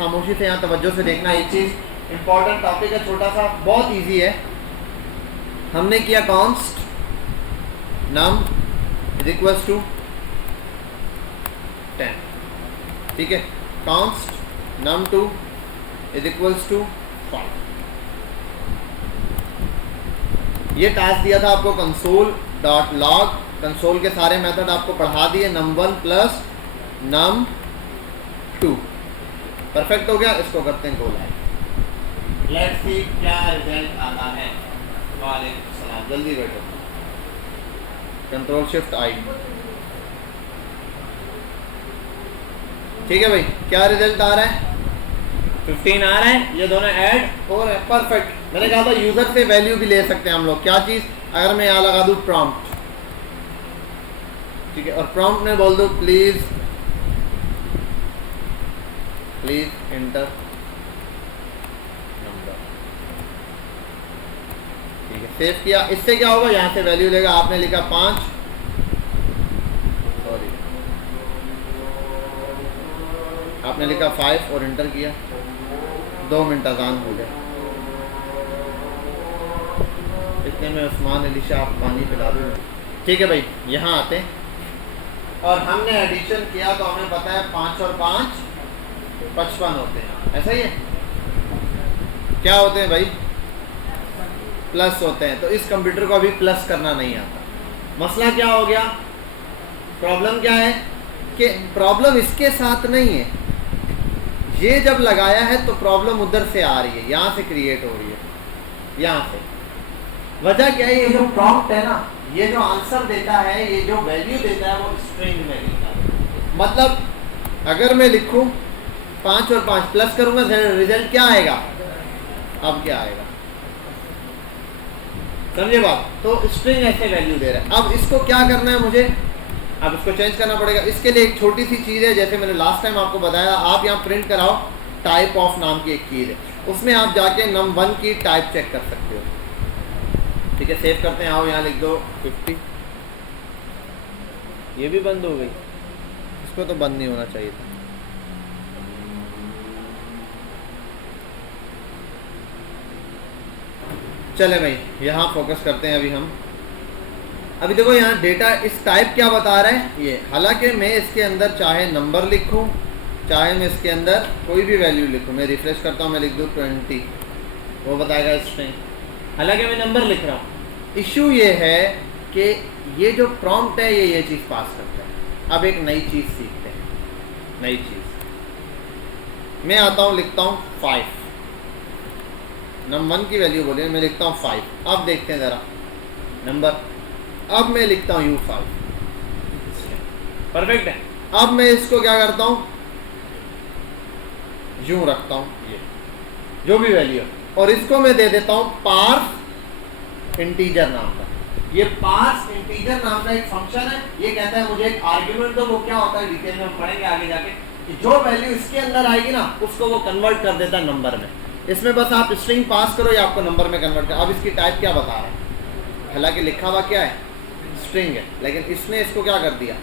खामोशी से यहाँ तवज्जो से देखना। एक चीज़ इंपॉर्टेंट टॉपिक है, छोटा सा, बहुत इजी है। हमने किया const num is equals to 10, ठीक है। Const num 2 is equals to 5। ये टास्क दिया था आपको कंसोल डॉट लॉग, कंसोल के सारे मेथड आपको पढ़ा दिए, num1 प्लस num2। परफेक्ट हो गया। इसको करते हैं गोल है। लेट्स सी क्या रिजल्ट आता है। वालेकुम सलाम, जल्दी बैठो, कंट्रोल शिफ्ट आई। ठीक है भाई, क्या रिजल्ट आ रहा है? 15 आ रहा है। ये दोनों ऐड हो रहे हैं, परफेक्ट। मैंने कहा था यूजर से वैल्यू भी ले सकते हैं हम लोग। क्या चीज? अगर मैं यहाँ लगा दूँ प्रॉम्प्ट, ठीक है, और प्रॉम्प्ट में बोल दो प्लीज एंटर नंबर, ठीक है, सेव किया। इससे क्या होगा? यहाँ से वैल्यू लेगा। आपने लिखा 5, सॉरी आपने लिखा 5 और एंटर किया। 2 मिनट अजान हो गए। इतने में उस्मान अली शाह पानी पिला दो। ठीक है भाई, यहाँ आते हैं और हमने एडिशन किया तो हमें पता है 5 और 5 55 होते हैं, ऐसा ही है। क्या होते हैं भाई? प्लस होते हैं। तो इस कंप्यूटर को अभी प्लस करना नहीं आता। मसला क्या हो गया? प्रॉब्लम क्या है कि प्रॉब्लम इसके साथ नहीं है। ये जब लगाया है तो प्रॉब्लम उधर से आ रही है, यहाँ से क्रिएट हो रही है, यहाँ से। वजह क्या है? ये जो प्रॉम्प्ट है ना, ये जो आंसर देता है, ये जो वैल्यू देता है वो स्ट्रिंग में देता है। मतलब अगर मैं लिखूं 5 और 5 प्लस करूंगा, रिजल्ट क्या आएगा? अब क्या आएगा? समझे बात? तो स्ट्रिंग ऐसे वैल्यू दे रहा है। अब इसको क्या करना है मुझे? अब इसको चेंज करना पड़ेगा। इसके लिए एक छोटी सी चीज़ है, जैसे मैंने लास्ट टाइम आपको बताया, आप यहाँ प्रिंट कराओ, टाइप ऑफ नाम की एक चीज़ है, उसमें आप जाके num1 की टाइप चेक कर सकते हो। ठीक है, सेव करते हैं। आओ यहाँ लिख दो 50। ये भी बंद हो गई, इसको तो बंद नहीं होना चाहिए था। चले भाई, यहाँ फोकस करते हैं अभी हम। अभी देखो यहाँ डेटा इस टाइप क्या बता रहा है ये। हालांकि मैं इसके अंदर चाहे नंबर लिखूँ, चाहे मैं इसके अंदर कोई भी वैल्यू लिखूँ। मैं रिफ्रेश करता हूँ, मैं लिख दूँ 20, वो बताएगा स्ट्रिंग। हालांकि मैं नंबर लिख रहा हूँ। इशू ये है कि ये जो प्रॉम्प्ट है ये चीज़ पास करता है। अब एक नई चीज़ सीखते हैं। नई चीज़ मैं आता हूँ, लिखता हूँ 5। num1 की वैल्यू बोलिए, मैं लिखता हूँ 5। अब देखते हैं ज़रा नंबर। अब मैं लिखता हूँ U5, परफेक्ट है। अब मैं इसको क्या करता हूँ? यूं रखता हूँ, ये जो भी वैल्यू है, और इसको मैं दे देता हूँ पार्स इंटीजर नाम का। ये पार्स इंटीजर नाम का एक फंक्शन है। ये कहता है मुझे एक आर्ग्यूमेंट दो। वो क्या होता है डिटेल में हम पढ़ेंगे आगे जाके, कि जो वैल्यू इसके अंदर आएगी ना, उसको वो कन्वर्ट कर देता है नंबर में। इसमें बस आप स्ट्रिंग पास करो या आपको नंबर में कन्वर्ट कर। अब इसकी टाइप क्या बता रहा है? हालांकि लिखा हुआ क्या है? स्ट्रिंग है, लेकिन इसने इसको क्या कर दिया?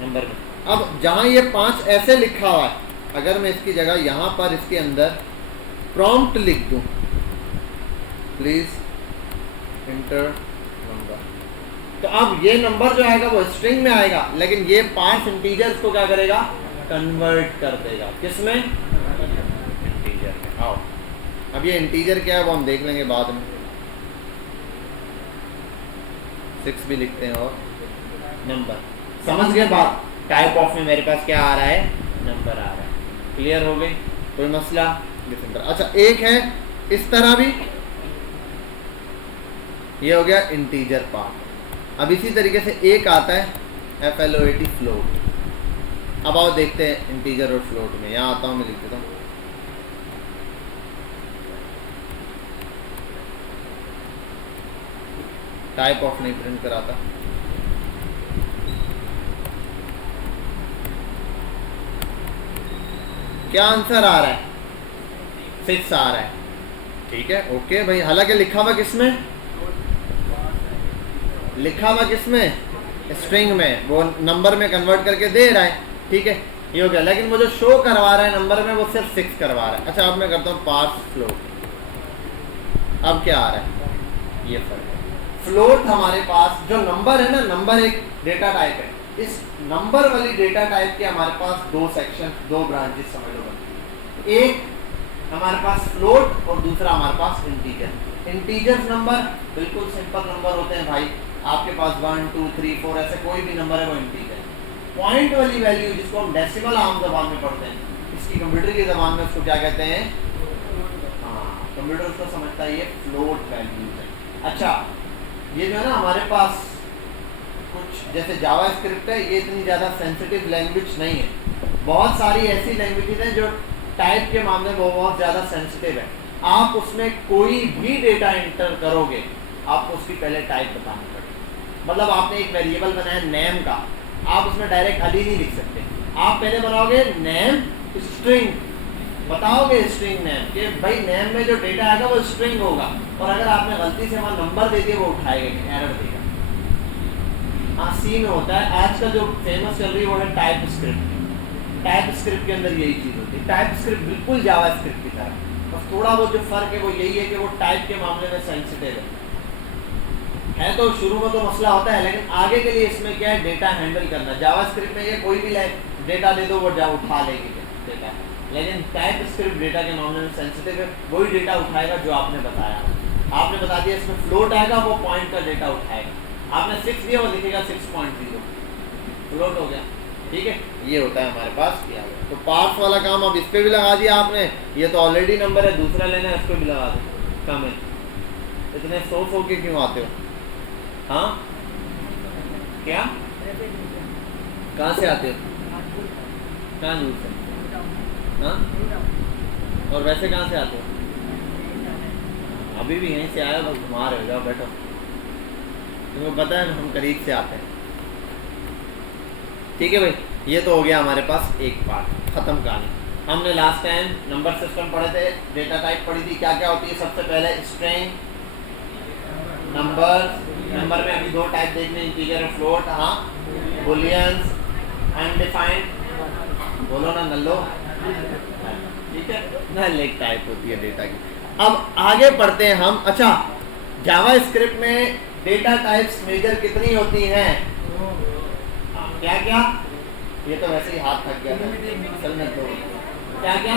नंबर में। अब जहाँ ये 5 ऐसे लिखा हुआ है, अगर मैं इसकी जगह यहाँ पर इसके अंदर प्रॉम्प्ट लिख दूँ, प्लीज एंटर नंबर, तो अब ये नंबर जो आएगा वो स्ट्रिंग में आएगा, लेकिन ये पार्स इंटीजर को क्या करेगा? कन्वर्ट कर देगा। किसमें? इंटीजर में। आओ, अब ये इंटीजर क्या है वो हम देख लेंगे बाद में। 6 भी लिखते हैं और नंबर। समझ गए बात? टाइप ऑफ में मेरे पास क्या आ रहा है? नंबर आ रहा है। क्लियर हो गई? कोई मसला? अच्छा, एक है इस तरह भी, ये हो गया इंटीजर पार्ट। अब इसी तरीके से एक आता है FLOAT फ्लोट। अब आओ देखते हैं इंटीजर और फ्लोट में। यहाँ आता हूँ, मैं लिख देता हूँ टाइप ऑफ नहीं प्रिंट कराता। क्या आंसर आ रहा है? 6 आ रहा है। ठीक है, ओके भाई। हालांकि लिखा हुआ किसमें? लिखा हुआ किसमें? स्ट्रिंग में। वो नंबर में कन्वर्ट करके दे रहा है। ठीक है, ये हो गया, लेकिन मुझे शो करवा रहा है नंबर में वो सिर्फ 6 करवा रहा है। अच्छा अब मैं करता हूँ पार्स फ्लोट। अब क्या आ रहा है, ये फर्क है। फ्लोट हमारे पास जो नंबर है ना, नंबर एक डेटा टाइप है। इस नंबर वाली डेटा टाइप के हमारे पास दो सेक्शन, दो ब्रांचेस समझ लो बनती है। एक हमारे पास फ्लोट और दूसरा हमारे पास इंटीजर। इंटीजर्स नंबर बिल्कुल सिंपल नंबर होते हैं भाई, आपके पास 1 2 3 4 ऐसे कोई भी नंबर है वो इंटीजर। पॉइंट वाली वैल्यू जिसको हम डेसिमल आम जबान में पढ़ते हैं, इसकी कंप्यूटर की जबान में उसको क्या कहते हैं, हाँ कंप्यूटर उसको समझता है ये फ्लोट वैल्यू है। अच्छा ये जो है ना हमारे पास कुछ जैसे जावा स्क्रिप्ट है, ये इतनी ज़्यादा सेंसिटिव लैंग्वेज नहीं है। बहुत सारी ऐसी लैंग्वेजेज हैं जो टाइप के मामले में बहुत ज़्यादा सेंसिटिव है। आप उसमें कोई भी डेटा इंटर करोगे आपको उसकी पहले टाइप बतानी पड़ेगी। मतलब आपने एक वेरिएबल बनाया नेम का, आप उसमें डायरेक्ट अली नहीं लिख सकते, आप पहले बनाओगे नेम स्ट्रिंग, बताओगे स्ट्रिंग नेम कि भाई नेम में जो डेटा आएगा वो स्ट्रिंग होगा, और अगर आपने गलती से वहाँ नंबर दे दिया वो उठाएगा, एरर देगा। हाँ सी में होता है। आज का जो फेमस चल रही है वो है टाइप स्क्रिप्ट। टाइप स्क्रिप्ट के अंदर यही चीज़ होती है। टाइप स्क्रिप्ट बिल्कुल जावा स्क्रिप्ट की तरह, बस थोड़ा वो जो फर्क है वो यही है कि वो टाइप के मामले में सेंसिटिव है। तो शुरू में तो मसला होता है, लेकिन आगे के लिए इसमें क्या है, डेटा हैंडल करना। जावा स्क्रिप्ट में ये कोई भी डेटा दे दो वो उठा लेगी डेटा, लेकिन टाइप स्क्रिप्ट डेटा के मामले में सेंसिटिव है। वही डेटा उठाएगा जो आपने बताया। आपने बता दिया इसमें फ्लोट आएगा, वो पॉइंट का डेटा उठाएगा। आपने 6 दिया, वो लिखेगा 6.0, फ्लोट हो गया। ठीक है, ये होता है हमारे पास किया गया। तो पार्स वाला काम अब इस पे भी लगा दिया आपने, ये तो ऑलरेडी नंबर है, दूसरा लेना है इस पे भी लगा दो। कम है, इतने सो के क्यों आते हो? हाँ क्या, कहाँ से आते हो? कहाँ दूर से? हाँ और वैसे कहाँ से आते हो? अभी भी यहीं से आए, बस घुमा रहे हो, जाओ बैठो। तुमको पता है हम करीब से आते हैं। ठीक है भाई, ये तो हो गया हमारे पास एक पार्ट, ख़त्म कहानी। हमने लास्ट टाइम नंबर सिस्टम पढ़े थे, डेटा टाइप पढ़ी थी, क्या क्या होती है। सबसे पहले स्ट्रिंग, नंबर, नंबर में अभी दो टाइप देखने, इंटीजर और फ्लोट। हाँ बुलियंस, अनडिफाइंड, बोलो ना नल्लो, ठीक है, नल एक टाइप होती है डेटा की। अब आगे पढ़ते हैं हम। अच्छा जावा स्क्रिप्ट में डेटा टाइप्स मेजर कितनी होती हैं? क्या क्या, ये तो वैसे ही हाथ थक गया था असल में। तो क्या क्या,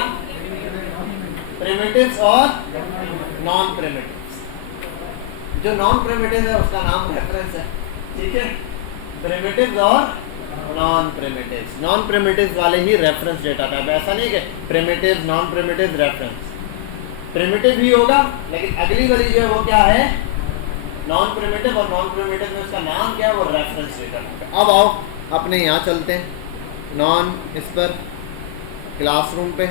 प्रिमिटिव्स और नॉन प्रिमिटिव्स। जो नॉन प्रिमिटिव है उसका नाम रेफरेंस है, ठीक है। प्रिमिटिव्स और नॉन प्रिमिटिव्स, नॉन प्रिमिटिव्स वाले ही रेफरेंस डेटा टाइप। ऐसा नहीं कि primitive non primitive reference, primitive ही होगा, लेकिन अगली वाली जो है वो क्या है, नॉन प्रिमिटिव। और नॉन प्रिमिटिव में उसका नाम क्या है, वो रेफरेंस डेटा टाइप। अब आओ अपने यहाँ चलते हैं, नॉन इस पर क्लासरूम पे।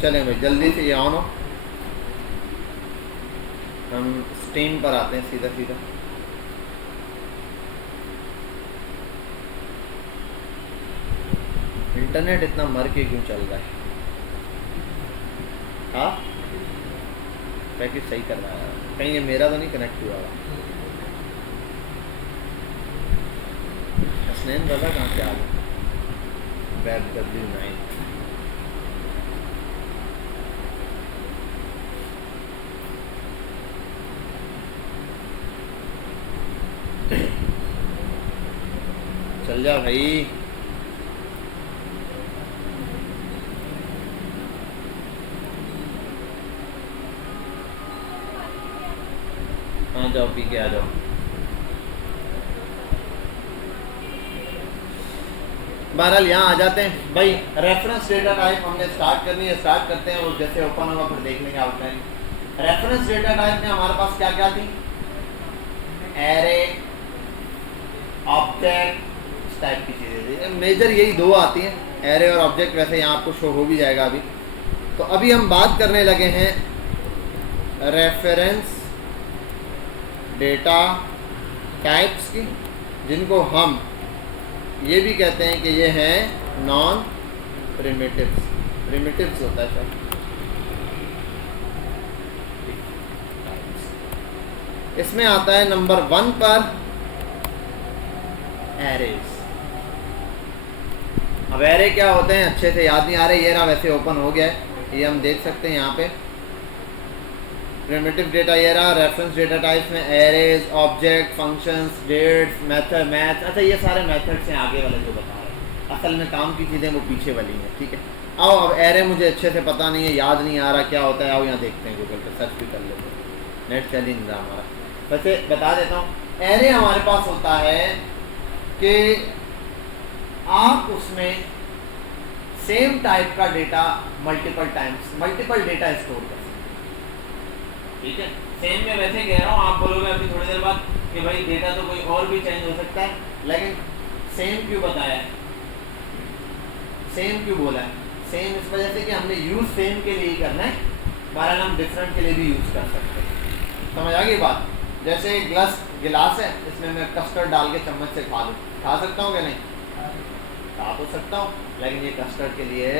चलें भाई जल्दी से ये ऑन हो, हम स्ट्रीम पर आते हैं सीधा सीधा। इंटरनेट इतना मर के क्यों चल रहा है? हाँ पैकेज सही कर रहा है, कहीं ये मेरा तो नहीं कनेक्ट हुआ है? हसनैन रजा कहाँ से आ गया? वेब W9 चल जा भाई। हाँ जाओ पी के आ जाओ। बहरहाल यहाँ आ जाते हैं भाई। रेफरेंस डेटा टाइप हमने स्टार्ट करनी है, स्टार्ट करते हैं। वो जैसे ओपन होगा फिर देख लेंगे आउटलाइन। रेफरेंस डेटा टाइप में हमारे पास क्या क्या थी, एरे, ऑब्जेक्ट, इस टाइप की चीज़ें थी। मेजर यही दो आती हैं, एरे और ऑब्जेक्ट। वैसे यहाँ आपको शो हो भी जाएगा अभी। तो अभी हम बात करने लगे हैं रेफरेंस डेटा टाइप्स की, जिनको हम ये भी कहते हैं कि ये हैं नॉन प्रिमिटिव्स, प्रिमिटिव्स होता है सर। इसमें आता है नंबर 1 पर एरेज। अब एरे क्या होते हैं अच्छे से याद नहीं आ रहे, ये रहा वैसे ओपन हो गया है, ये हम देख सकते हैं यहाँ पे प्रिमिटिव डेटा, ये रहा रेफरेंस डेटा टाइप्स में arrays, object, functions, dates, method, maths. अच्छा ये सारे मेथड्स हैं आगे वाले जो बता रहे हैं, असल में काम की चीज़ें वो पीछे वाली हैं, ठीक है। आओ अब एरे मुझे अच्छे से पता नहीं है, याद नहीं आ रहा क्या होता है, आओ यहाँ देखते हैं, गूगल पे सर्च भी कर लेते हैं, नेट चल ही नहीं रहा हमारा। वैसे बता देता हूँ, एरे हमारे पास होता है कि आप उसमें सेम टाइप का डेटा मल्टीपल डेटा स्टोर कर सकते हैं, ठीक है। सेम में वैसे कह रहा हूँ, आप बोलोगे अभी थोड़ी देर बाद कि भाई डेटा तो कोई और भी चेंज हो सकता है, लेकिन सेम क्यों बताया है, सेम क्यों बोला है? सेम इस वजह से कि हमने यूज सेम के लिए ही करना है, बहरहाल हम डिफरेंट के लिए भी यूज कर सकते हैं। समझ आ गई बात? जैसे गिलास है, इसमें मैं कस्टर्ड डाल के चम्मच से खा लूँ, खा सकता हूँ कि नहीं? खा तो सकता हूँ, लेकिन ये कस्टर्ड के लिए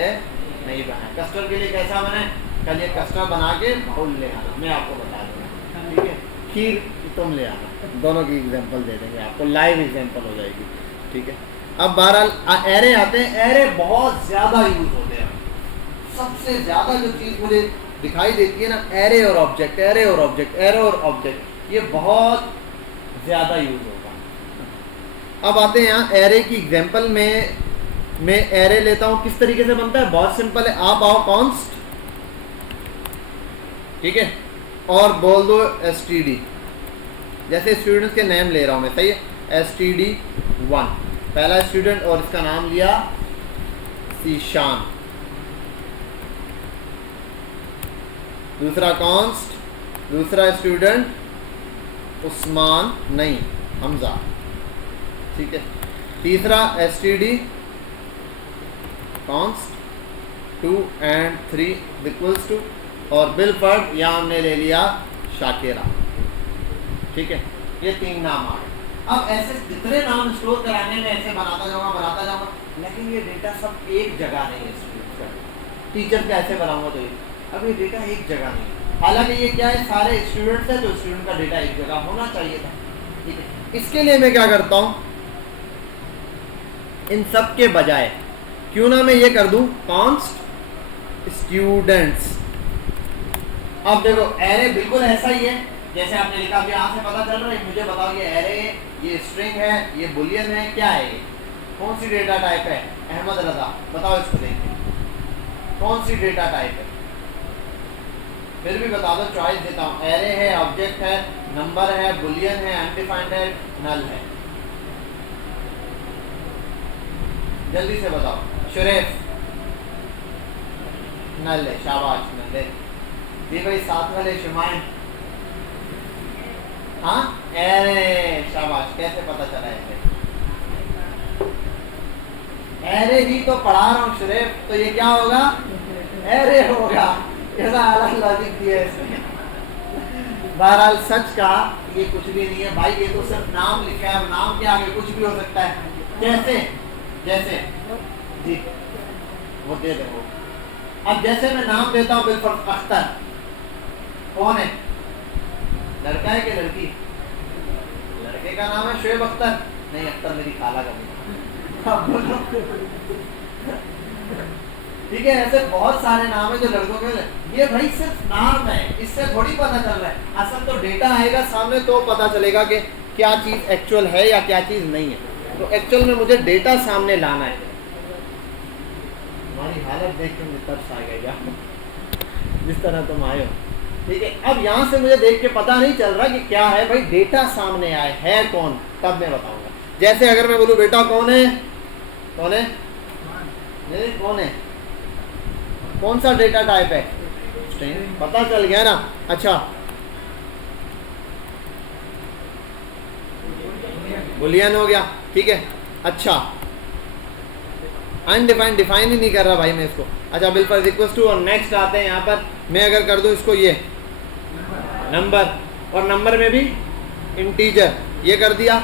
नहीं बना है। कस्टर्ड के लिए कैसा बना है? कल ये कस्टर्ड बना के बाउल ले आना, मैं आपको बता दूँगा, ठीक है। खीर तुम ले आना, दोनों की एग्जांपल दे देंगे आपको, लाइव एग्जांपल हो जाएगी, ठीक है। अब बहरहाल एरे आते हैं, एरे बहुत ज़्यादा यूज होते हैं। सबसे ज़्यादा जो चीज़ मुझे दिखाई देती है ना, एरे और ऑब्जेक्ट, एरे और ऑब्जेक्ट, एरे और ऑब्जेक्ट, ये बहुत ज़्यादा यूज होता है। अब आते हैं यहाँ एरे की एग्जांपल में, मैं एरे लेता हूँ, किस तरीके से बनता है? बहुत सिंपल है, आप आओ कॉन्स्ट, ठीक है, और बोल दो std, जैसे स्टूडेंट्स के नेम ले रहा हूँ मैं, सही है, std1 पहला स्टूडेंट और इसका नाम लिया शीशान, दूसरा कॉन्स्ट, दूसरा स्टूडेंट उस्मान नहीं हमजा, ठीक है, तीसरा std const 2 and 3 equals to, और बिलफर्ड या हमने ले लिया शाकिरा, ठीक है। ये 3 नाम आ गए। अब ऐसे जितने नाम स्टोर कराने में ऐसे बनाता जाऊंगा, लेकिन ये डेटा सब एक जगह नहीं है स्टूडेंट का, टीचर कैसे बनाऊंगा? तो ये अब ये डेटा एक जगह नहीं है, हालांकि ये क्या है, सारे स्टूडेंट्स हैं तो स्टूडेंट का डेटा एक जगह होना चाहिए था, ठीक है। इसके लिए मैं क्या करता हूँ, इन सब के बजाय क्यों ना मैं ये कर दूं कॉन्स्ट स्टूडेंट्स। अब देखो एरे बिल्कुल ऐसा ही है जैसे आपने लिखा, अभी यहाँ से पता चल रहा है, मुझे बताओ ये एरे, ये स्ट्रिंग है, ये बुलियन है, क्या है ये? कौन सी डेटा टाइप है? अहमद रजा, बताओ इसको देखिए कौन सी डेटा टाइप है? फिर भी बता दो, चॉइस देता हूँ, एरे है, ऑब्जेक्ट है, नंबर है, बुलियन है, अनडिफाइंड है, नल है, जल्दी से बताओ। शुरेफ नल है, शाबाश नल है। जी भाई साथ वाले शुमाइन, हाँ एरे, शाबाश, कैसे पता चला है? एरे ही तो पढ़ा रहा हूँ शुरेफ, तो ये क्या होगा? एरे होगा, ऐसा अलग लॉजिक दिया इसने। बहरहाल सच का ये कुछ भी नहीं है भाई, ये तो सिर्फ नाम लिखा है, नाम के आगे कुछ भी हो सकता है। जैसे जैसे जी वो दे दे वो। अब जैसे मैं नाम देता हूँ बिलफर्ज अख्तर, कौन है? लड़का है कि लड़की? लड़के का नाम है शोएब अख्तर, नहीं अख्तर मेरी खाला का नाम, ठीक है। ऐसे बहुत सारे नाम है जो लड़कों के, ये भाई सिर्फ नाम है, इससे थोड़ी पता चल रहा है। असल तो डेटा आएगा सामने तो पता चलेगा कि क्या चीज़ एक्चुअल है या क्या चीज़ नहीं है। तो एक्चुअल में मुझे डेटा सामने लाना है। हमारी हालत देख के मुझे तरस आ गया जिस तरह तुम आए हो, ठीक है। अब यहाँ से मुझे देख के पता नहीं चल रहा कि क्या है भाई, डेटा सामने आए है कौन, तब मैं बताऊंगा। जैसे अगर मैं बोलूँ बेटा कौन है, कौन है, नहीं कौन है, कौन सा डेटा टाइप है? पता चल गया ना। अच्छा बुलियन हो गया, ठीक है। अच्छा अनडिफाइंड, डिफाइन ही नहीं कर रहा भाई मैं इसको। अच्छा बिलफर्ज इक्वल्स टू, और नेक्स्ट आते हैं यहाँ पर, मैं अगर कर दूं इसको ये नंबर, और नंबर में भी इंटीजर, ये कर दिया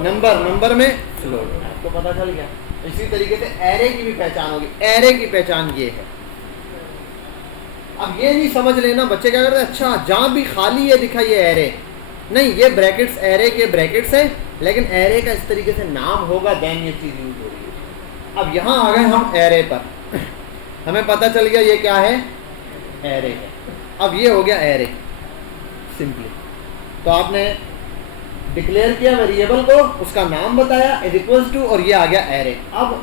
नंबर, नंबर में फ्लोट, आपको पता चल गया। इसी तरीके से एरे की भी पहचान होगी। एरे की पहचान ये है। अब ये नहीं समझ लेना बच्चे क्या करते हैं, अच्छा जहां भी खाली है दिखा ये एरे, नहीं, ये ब्रैकेट्स एरे के ब्रैकेट्स है, लेकिन एरे का इस तरीके से नाम होगा, देन ये चीज यूज हो रही है। अब यहां आ गए हम एरे पर, हमें पता चल गया ये क्या है, एरे है। अब ये हो गया एरे सिंपली। तो आपने डिक्लेयर किया वेरिएबल को, उसका नाम बताया इज इक्वल्स टू, और ये आ गया एरे। अब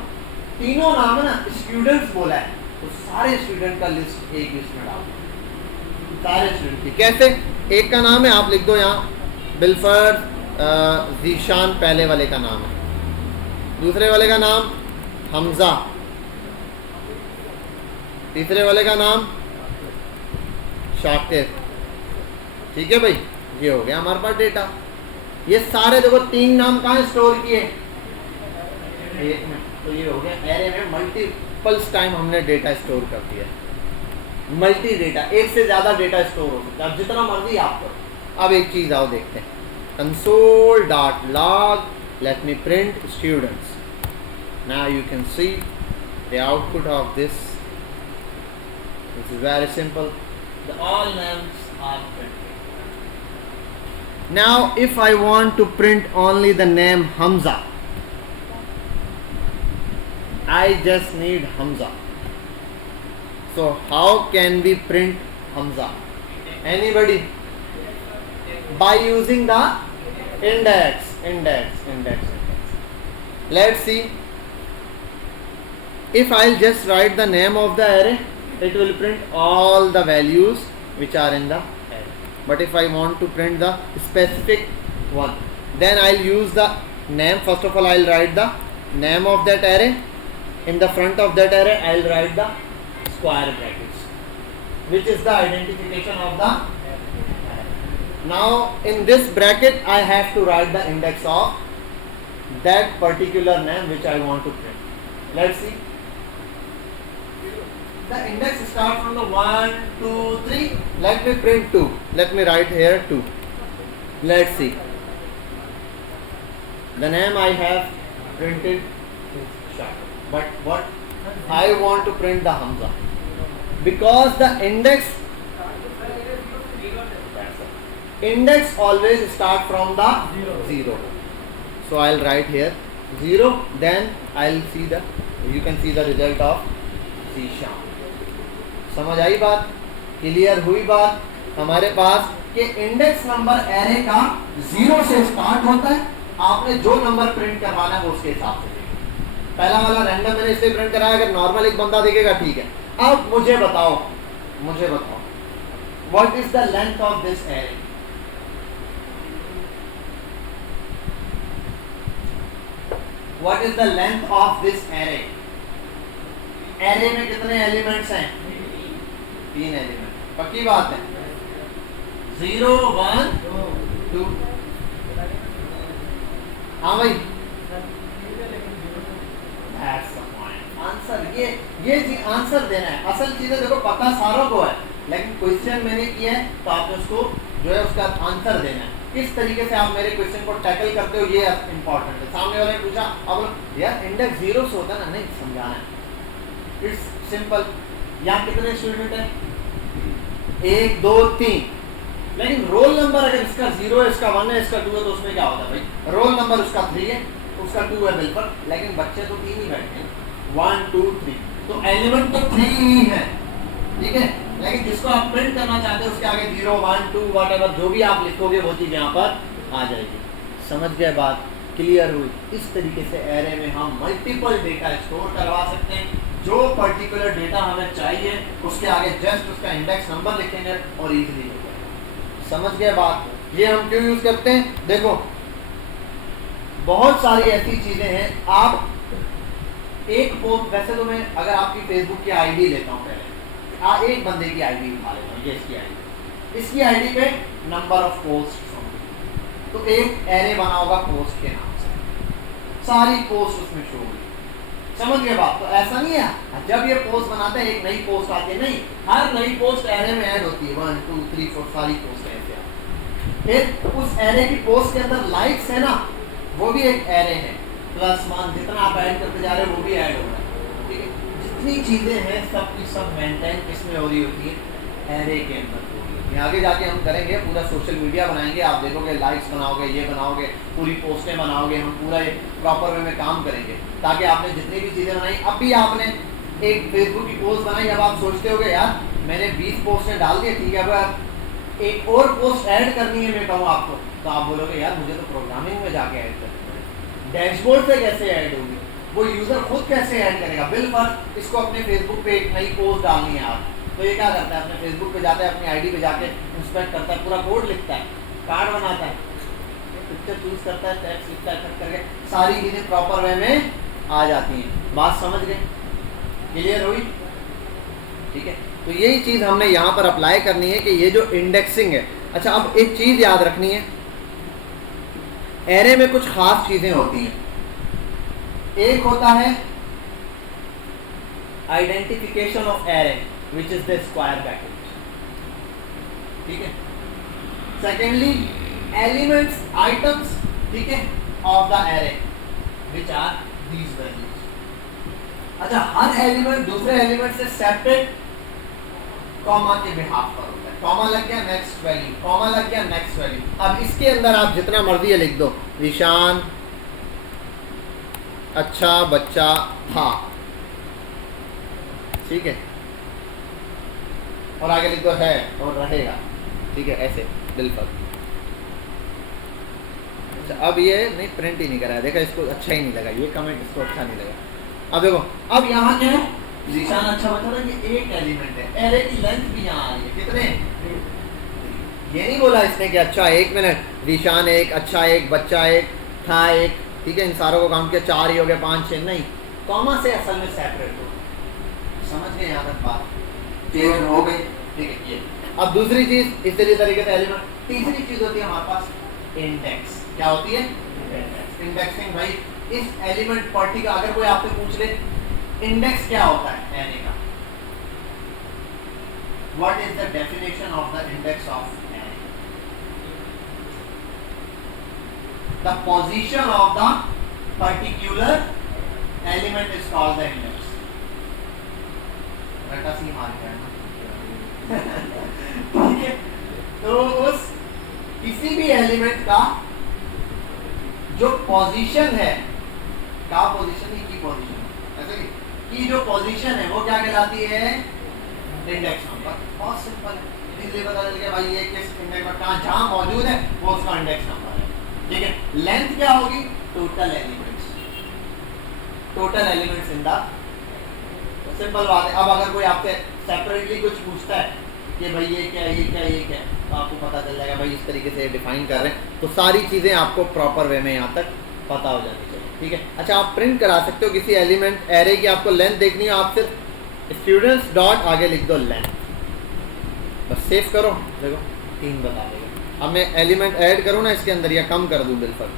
तीनों नाम है ना, स्टूडेंट्स बोला है, तो सारे स्टूडेंट का लिस्ट एक लिस्ट में डाल दो, सारे स्टूडेंट की। कैसे? एक का नाम है, आप लिख दो यहाँ बिलफर जीशान, पहले वाले का नाम है, दूसरे वाले का नाम हमजा, तीसरे वाले का नाम शाकिर। ठीक है भाई, ये हो गया हमारे पास डेटा। ये सारे देखो तीन नाम कहाँ स्टोर किए, एक में, तो ये हो गया एरे में मल्टीपल्स टाइम हमने डेटा स्टोर कर दिया। मल्टी डेटा, एक से ज्यादा डेटा स्टोर हो सकता है, अब जितना मर्जी आप करो। अब एक चीज आओ देखते हैं, console dot log, let me print students. Now you can see the output of this is very simple, the all names are printed. Now if I want to print only the name Hamza, I just need Hamza. So how can we print Hamza? Anybody? By using the index. Let's see. If I'll just write the name of the array, it will print all the values which are in the array. But if I want to print the specific one, then I'll use the name. First of all, I'll write the name of that array. In the front of that array, I'll write the square brackets, which is the identification of the array. Now in this bracket, I have to write the index of that particular name which I want to print. Let's see. The index starts from the 1, 2, 3. Let me print 2. Let me write here 2. Let's see. The name I have printed is Shakir. But what? I want to print the Hamza. Because the index always start from the 0. So I'll write here 0. Then I'll see the, you can see the result of Zishan. समझ आई बात? Clear हुई बात हमारे पास कि index number array का 0 से start होता है। आपने जो नंबर प्रिंट करवाना है वो उसके हिसाब से देखेगा। पहला वाला रैंडम मैंने इसलिए प्रिंट कराया, अगर नॉर्मल एक बंदा देखेगा ठीक है। अब मुझे बताओ what is the length of this array? What is the length of this array? Array में कितने एलिमेंट्स हैं? 3 एलिमेंट। पक्की बात है? 0, 1, 2। हाँ भाई, आंसर ये चीज आंसर देना है। असल चीजें देखो पता सारों को है, लेकिन क्वेश्चन मैंने किया है तो आपने उसको जो है उसका आंसर देना है। किस तरीके से आप मेरे क्वेश्चन को टैकल करते हो ये इंपॉर्टेंट है। सामने वाले ने पूछा, अब यार इंडेक्स 0 से होता है ना, नहीं समझाना है, इट्स सिंपल। यहाँ कितने स्टूडेंट हैं? 1, 2, 3। लेकिन रोल नंबर अगर इसका 0 है, इसका 1 है, इसका 2 है, तो उसमें क्या होता है भाई? रोल नंबर उसका 3 है, उसका 2 है बिल्कुल, लेकिन बच्चे तो 3 ही बैठे हैं, 1, 2, 3, तो एलिमेंट तो 3 ही है, ठीक है। लेकिन जिसको आप प्रिंट करना चाहते हैं उसके आगे 0, 1, 2 व्हाटएवर जो भी आप लिखोगे वो चीज़ यहाँ पर आ जाएगी। समझ गए बात? क्लियर हुई? इस तरीके से एरे में हम मल्टीपल डेटा स्टोर करवा सकते हैं। जो पर्टिकुलर डेटा हमें चाहिए उसके आगे जस्ट उसका इंडेक्स नंबर लिखेंगे और इजीली हो जाएगा। समझ गए बात? ये हम क्यों यूज करते हैं? देखो बहुत सारी ऐसी चीजें हैं। आप एक पोस्ट, वैसे तो मैं अगर आपकी फेसबुक की आईडी लेता हूँ, पहले एक बंदे की आईडी उठा लेता हूँ, ये इसकी आईडी पे नंबर ऑफ पोस्ट, तो एक एरे बना होगा पोस्ट के नाम से, सारी पोस्ट उसमें शो होगी। समझ गए बात? तो ऐसा नहीं है जब ये पोस्ट बनाते हैं एक नई पोस्ट आती है, नहीं, हर नई पोस्ट एरे में ऐड होती है। 1, 2, 3, 4 सारी पोस्ट ऐसे आती है। फिर उस एरे की पोस्ट के अंदर लाइक्स है ना, वो भी एक एरे है। +1 जितना आप ऐड करते जा रहे हो वो भी ऐड हो रहा है, ठीक है। जितनी चीजें हैं सब की सब मेंटेन किसमें हो रही होती है, एरे के अंदर हो रही होती है। आगे जाके हम करेंगे, पूरा सोशल मीडिया बनाएंगे, आप देखोगे लाइक्स बनाओगे, ये बनाओगे, पूरी पोस्टें बनाओगे, हम पूरा प्रॉपर वे में काम करेंगे ताकि आपने जितनी भी चीज़ें बनाई, अब भी आपने एक फेसबुक की पोस्ट बनाई, अब आप सोचते होगे यार मैंने 20 पोस्टें डाल दी, ठीक है, अब एक और पोस्ट ऐड करनी है मैं कहूँ आपको, तो आप बोलोगे यार मुझे तो प्रोग्रामिंग में जाके ऐड करनी है, डैशबोर्ड से कैसे ऐड होगी, वो यूज़र खुद कैसे ऐड करेगा। बिल्कुल इसको अपने फेसबुक पे एक नई पोस्ट डालनी है आप, तो ये क्या करता है, अपने फेसबुक पे जाता है, अपनी आईडी पे जाके इंस्पेक्ट करता है, पूरा कोड लिखता है, कार्ड बनाता है, पिक्चर चूज करता है, टेक्स्ट लिखता है, कट करके सारी चीज़ें प्रॉपर वे में आ जाती हैं। बात समझ गए, क्लियर हुई, ठीक है। तो यही चीज़ हमने यहाँ पर अप्लाई करनी है कि ये जो इंडेक्सिंग है। अच्छा, अब एक चीज़ याद रखनी है, एरे में कुछ खास चीज़ें होती हैं। एक होता है identification of array which is the square bracket, ठीक है। सेकेंडली एलिमेंट्स आइटम्स, ठीक है, of the array which are these values. अच्छा, हर एलिमेंट दूसरे एलिमेंट से सेपरेट कॉमा के बिहाफ पर होता है, कॉमा लग गया नेक्स्ट वैल्यू, कॉमा लग गया नेक्स्ट वैल्यू। अब इसके अंदर आप जितना मर्जी लिख दो, निशान अच्छा बच्चा था, ठीक है, और आगे लिख दो है और रहेगा, ठीक है, ऐसे बिल्कुल। अच्छा, अब ये नहीं प्रिंट ही नहीं करा है, देखा, इसको अच्छा ही नहीं लगा, ये कमेंट इसको अच्छा नहीं लगा। अब देखो, अब यहाँ क्या है, निशान अच्छा बच्चा था, ये एक एलिमेंट है, एरे की लेंथ भी यहाँ आ रही है, कितने, ये नहीं बोला इसने कि अच्छा 1 मिनट, निशान एक, अच्छा एक, बच्चा एक, था एक, ठीक है, इन सारों को काउंट किया, 4 ही हो गए, 5 6 नहीं, कॉमा से असल में सेपरेट हो, समझ गए यहाँ तक बात, क्लियर हो गई, ठीक है। ये अब दूसरी चीज इस तरीके से एलिमेंट, तीसरी चीज होती है हमारे पास इंडेक्स। क्या होती है, इंडेक्स। इंडेक्सिंग भाई, इस एलिमेंट पार्टी का अगर कोई आपसे पूछ ले इंडेक्स क्या होता है एरे का, what is the definition of the index of the position of the particular element is called the index। रटा सी मार के ठीक है, तो उस किसी भी एलिमेंट का जो पोजीशन है, क्या पोजीशन है, की पोजीशन, ऐसे की जो पोजीशन है वो क्या कहलाती है, इंडेक्स नंबर। बहुत सिंपल है, इसलिए पता चल गया भाई ये किस इंडेक्स पर कहाँ जहाँ मौजूद है वो उसका इंडेक्स नंबर है, ठीक है। लेंथ क्या होगी, total elements, total elements in the, simple बात है। अब अगर कोई आपसे सेपरेटली कुछ पूछता है कि भाई ये क्या है, ये क्या है, ये क्या है, तो आपको पता चल जाएगा भाई इस तरीके से डिफाइन कर रहे हैं, तो सारी चीज़ें आपको प्रॉपर वे में यहाँ तक पता हो जानी चाहिए, ठीक है। अच्छा, आप प्रिंट करा सकते हो किसी एलिमेंट एरे की, आपको लेंथ देखनी है, आप सिर्फ स्टूडेंट्स डॉट आगे लिख दो लेंथ, बस सेव करो, देखो 3 बता देगा। अब मैं एलिमेंट ऐड करूँ ना इसके अंदर या कम कर दूँ, बिल्कुल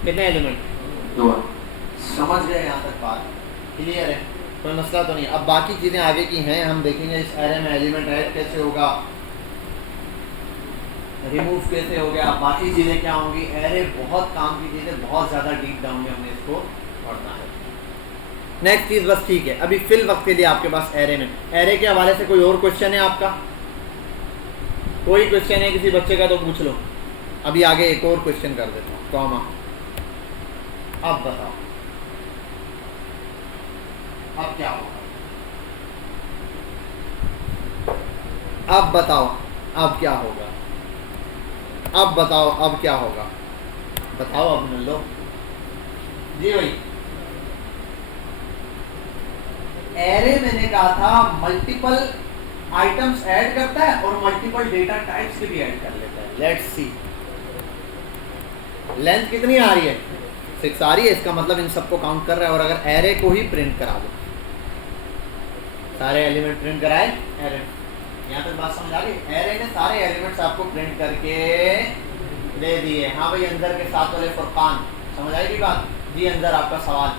कितने एलिमेंट, 2। समझ गए यहाँ तक बात, क्लियर है, कोई मसला तो नहीं। अब बाकी चीज़ें आगे की हैं, हम देखेंगे इस एरे में एलिमेंट ऐड कैसे होगा, रिमूव कैसे हो गया, बाकी चीज़ें क्या होंगी। एरे बहुत काम की चीज़ें, बहुत ज़्यादा डीप डाउन में हमने इसको पढ़ना है। नेक्स्ट चीज़ बस, ठीक है, अभी फिल वक्त के लिए आपके पास एरे में, एरे के हवाले से कोई और क्वेश्चन है आपका, कोई क्वेश्चन है किसी बच्चे का तो पूछ लो। अभी आगे एक और क्वेश्चन कर देता हूँ, कॉमा। अब बताओ अब क्या होगा, अब बताओ अब क्या होगा, अब बताओ अब क्या होगा, बताओ अब मिल लो जी भाई। एरे मैंने कहा था मल्टीपल आइटम्स ऐड करता है और मल्टीपल डेटा टाइप्स के भी ऐड कर लेता है। लेट्स सी, लेंथ कितनी आ रही है, 6 आ रही है, इसका मतलब इन सबको काउंट कर रहा है। और अगर एरे को ही प्रिंट करा दो, सारे एलिमेंट प्रिंट कराए एरे, यहाँ तक बात समझ आ गई। एरे ने सारे एलिमेंट्स आपको प्रिंट करके दे दिए। हाँ भाई, अंदर के साथ वाले फुरकान, समझ आएगी बात जी। अंदर आपका सवाल,